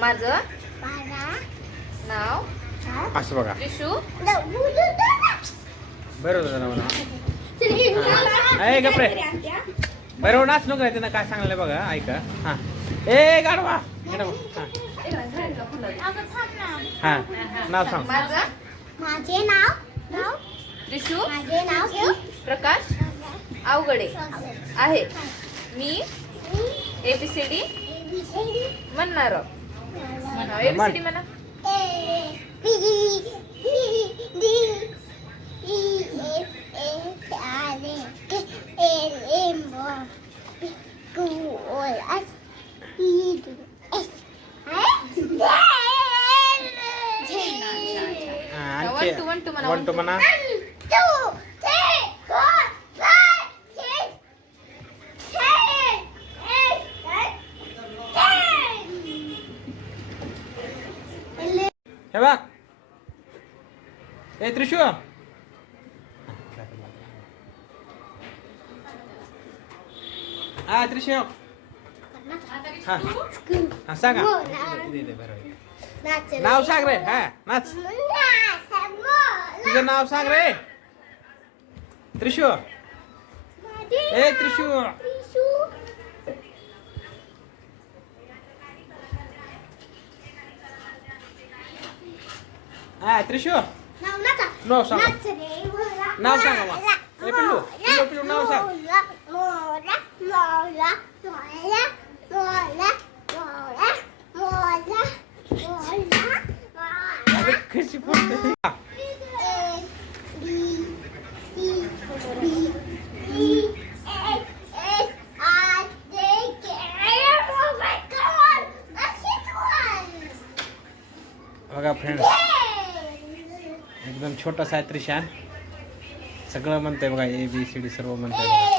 माझं नाव असं बघा. त्रिशू. बरोबर झालं मला. ए गप्रे बरोबर नाच नको त्यांना काय सांगलं बघा ऐका. हा ए गाडवा हा नाव सांग. माझे नाव त्रिशू माझे नाव प्रकाश अवघडे आहे. मी ABCD म्हणणार. ABCD म्हणा. वन टू म्हणा. वन टू म्हणा. हे बघ ए त्रिशू हा त्रिशू हा हा सांगा. नाव सांग रे. हा नाच. तुझं नाव सांग रे त्रिशू. ए त्रिशू हा त्रिशू नाव सांग. नाव सांग बाबा. ए पिल्लू पिल्लू पिल्लू नाव सांग. अरे कशी बोलते. बघा फ्रेंड एकदम छोटासा आहे त्रिशान. सगळं म्हणतंय बघा ABCD सर्व म्हणतंय.